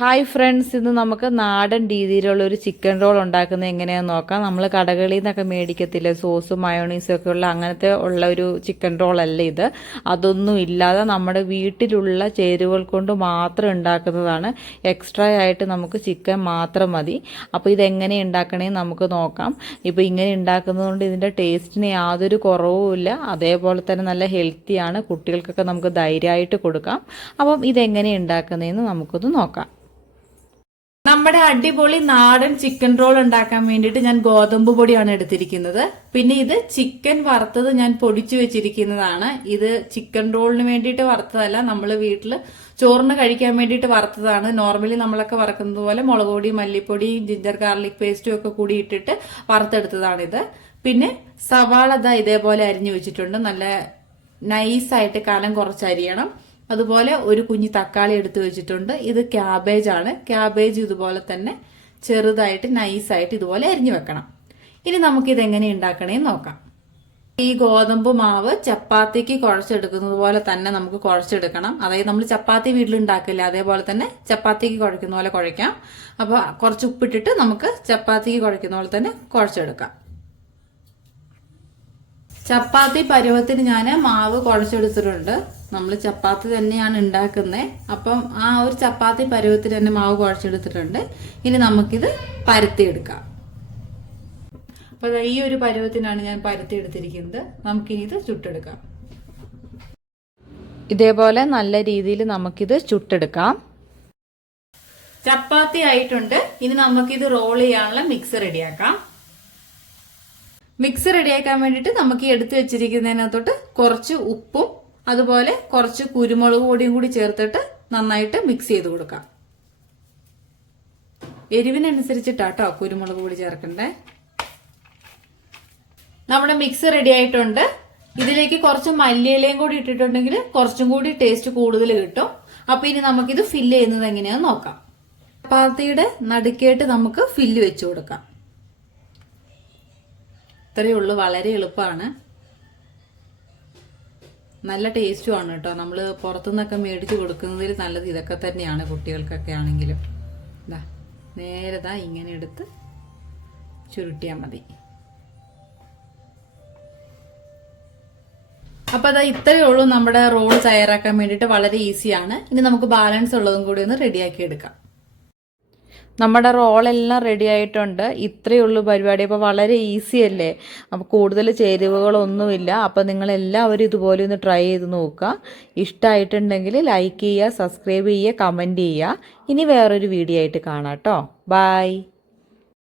Hi friends, ഇന്ന് നമുക്ക് നാടൻ രീതിയിലുള്ള ഒരു ചിക്കൻ റോൾ ഉണ്ടാക്കുന്നത് എങ്ങനെയാണെന്ന് നോക്കാം. നമ്മൾ കടകളിൽ നിന്നൊക്കെ മേടിക്കത്തില്ലേ, സോസും മയോണീസും ഒക്കെ ഉള്ള അങ്ങനത്തെ ഉള്ള ഒരു ചിക്കൻ റോൾ അല്ല ഇത്. അതൊന്നും ഇല്ലാതെ നമ്മുടെ വീട്ടിലുള്ള ചേരുവകൾ കൊണ്ട് മാത്രം ഉണ്ടാക്കുന്നതാണ്. എക്സ്ട്രാ ആയിട്ട് നമുക്ക് ചിക്കൻ മാത്രം മതി. അപ്പോൾ ഇതെങ്ങനെ ഉണ്ടാക്കണമെന്ന് നമുക്ക് നോക്കാം. ഇപ്പോൾ ഇങ്ങനെ ഉണ്ടാക്കുന്നതുകൊണ്ട് ഇതിൻ്റെ ടേസ്റ്റിന് യാതൊരു കുറവുമില്ല. അതേപോലെ തന്നെ നല്ല ഹെൽത്തിയാണ്. കുട്ടികൾക്കൊക്കെ നമുക്ക് ധൈര്യമായിട്ട് കൊടുക്കാം. അപ്പം ഇതെങ്ങനെ ഉണ്ടാക്കുന്നതെന്ന് നമുക്കൊന്ന് നോക്കാം. നമ്മുടെ അടിപൊളി നാടൻ ചിക്കൻ റോൾ ഉണ്ടാക്കാൻ വേണ്ടിയിട്ട് ഞാൻ ഗോതമ്പ് പൊടിയാണ് എടുത്തിരിക്കുന്നത്. പിന്നെ ഇത് ചിക്കൻ വറുത്തത് ഞാൻ പൊടിച്ചു വെച്ചിരിക്കുന്നതാണ്. ഇത് ചിക്കൻ റോളിന് വേണ്ടിയിട്ട് വറുത്തതല്ല, നമ്മൾ വീട്ടിൽ ചോറിന് കഴിക്കാൻ വേണ്ടിയിട്ട് വറുത്തതാണ്. നോർമലി നമ്മളൊക്കെ വറക്കുന്നത് പോലെ മുളക് പൊടി, മല്ലിപ്പൊടി, ജിഞ്ചർ ഗാർലിക് പേസ്റ്റും ഒക്കെ കൂടി ഇട്ടിട്ട് വറുത്തെടുത്തതാണിത്. പിന്നെ സവാള ഇതേപോലെ അരിഞ്ഞു വെച്ചിട്ടുണ്ട്. നല്ല നൈസായിട്ട് കനം കുറച്ച് അരിയണം. അതുപോലെ ഒരു കുഞ്ഞു തക്കാളി എടുത്തു വെച്ചിട്ടുണ്ട്. ഇത് ക്യാബേജ് ആണ്. ക്യാബേജ് ഇതുപോലെ തന്നെ ചെറുതായിട്ട് നൈസായിട്ട് ഇതുപോലെ അരിഞ്ഞു വെക്കണം. ഇനി നമുക്കിത് എങ്ങനെ ഉണ്ടാക്കണേന്ന് നോക്കാം. ഈ ഗോതമ്പ് മാവ് ചപ്പാത്തിക്ക് കുഴച്ചെടുക്കുന്നത് പോലെ തന്നെ നമുക്ക് കുഴച്ചെടുക്കണം. അതായത് നമ്മൾ ചപ്പാത്തി വീട്ടിലുണ്ടാക്കില്ല, അതേപോലെ തന്നെ ചപ്പാത്തിക്ക് കുഴക്കുന്ന പോലെ കുഴയ്ക്കാം. അപ്പോൾ കുറച്ച് ഉപ്പിട്ടിട്ട് നമുക്ക് ചപ്പാത്തിക്ക് കുഴക്കുന്ന പോലെ തന്നെ കുഴച്ചെടുക്കാം. ചപ്പാത്തി പരുവത്തിന് ഞാൻ മാവ് കുഴച്ചെടുത്തിട്ടുണ്ട്. നമ്മൾ ചപ്പാത്തി തന്നെയാണ് ഉണ്ടാക്കുന്നത്. അപ്പം ആ ഒരു ചപ്പാത്തി പരുവത്തിന് തന്നെ മാവ് കുഴച്ചെടുത്തിട്ടുണ്ട്. ഇനി നമുക്കിത് പരത്തിയെടുക്കാം. അപ്പോൾ ഈ ഒരു പരുവത്തിനാണ് ഞാൻ പരത്തിയെടുത്തിരിക്കുന്നത്. നമുക്കിനി ഇത് ചുട്ടെടുക്കാം. ഇതേപോലെ നല്ല രീതിയിൽ നമുക്കിത് ചുട്ടെടുക്കാം. ചപ്പാത്തി ആയിട്ടുണ്ട്. ഇനി നമുക്കിത് റോൾ ചെയ്യാനുള്ള മിക്സ് റെഡിയാക്കാം. മിക്സ് റെഡിയാക്കാൻ വേണ്ടിയിട്ട് നമുക്ക് എടുത്തു വെച്ചിരിക്കുന്നതിനകത്തോട്ട് കുറച്ച് ഉപ്പും അതുപോലെ കുറച്ച് കുരുമുളക് പൊടിയും കൂടി ചേർത്തിട്ട് നന്നായിട്ട് മിക്സ് ചെയ്ത് കൊടുക്കാം. എരിവിനനുസരിച്ചിട്ടാട്ടോ കുരുമുളക് പൊടി ചേർക്കണ്ടേ. നമ്മുടെ മിക്സ് റെഡി ആയിട്ടുണ്ട്. ഇതിലേക്ക് കുറച്ച് മല്ലിയിലയും കൂടി ഇട്ടിട്ടുണ്ടെങ്കിൽ കുറച്ചും കൂടി ടേസ്റ്റ് കൂടുതൽ കിട്ടും. അപ്പൊ ഇനി നമുക്കിത് ഫില്ല് ചെയ്യുന്നത് എങ്ങനെയാന്ന് നോക്കാം. ചപ്പാത്തിയുടെ നടുക്കേട്ട് നമുക്ക് ഫില്ല് വെച്ചു കൊടുക്കാം. ഇത്രയേ ഉള്ളൂ, വളരെ എളുപ്പമാണ്. നല്ല ടേസ്റ്റും ആണ് കേട്ടോ. നമ്മൾ പുറത്തുനിന്നൊക്കെ മേടിച്ച് കൊടുക്കുന്നതിൽ നല്ലത് ഇതൊക്കെ തന്നെയാണ്. കുട്ടികൾക്കൊക്കെ ആണെങ്കിലും നേരെ ഇങ്ങനെ എടുത്ത് ചുരുട്ടിയാൽ മതി. അപ്പോൾ ഇത്രയേ ഉള്ളൂ നമ്മുടെ റോൾ തയ്യാറാക്കാൻ വേണ്ടിയിട്ട്. വളരെ ഈസിയാണ്. ഇനി നമുക്ക് ബാലൻസ് ഉള്ളതും കൂടി ഒന്ന് റെഡിയാക്കി എടുക്കാം. നമ്മുടെ റോളെല്ലാം റെഡി ആയിട്ടുണ്ട്. ഇത്രയേ ഉള്ളൂ പരിപാടി. അപ്പോൾ വളരെ ഈസി അല്ലേ. അപ്പോൾ കൂടുതൽ ചേരുവകളൊന്നുമില്ല. അപ്പോൾ നിങ്ങളെല്ലാവരും ഇതുപോലെ ഒന്ന് ട്രൈ ചെയ്ത് നോക്കുക. ഇഷ്ടമായിട്ടുണ്ടെങ്കിൽ ലൈക്ക് ചെയ്യുക, സബ്സ്ക്രൈബ് ചെയ്യുക, കമൻറ്റ് ചെയ്യുക. ഇനി വേറൊരു വീഡിയോ ആയിട്ട് കാണാം കേട്ടോ. ബൈ.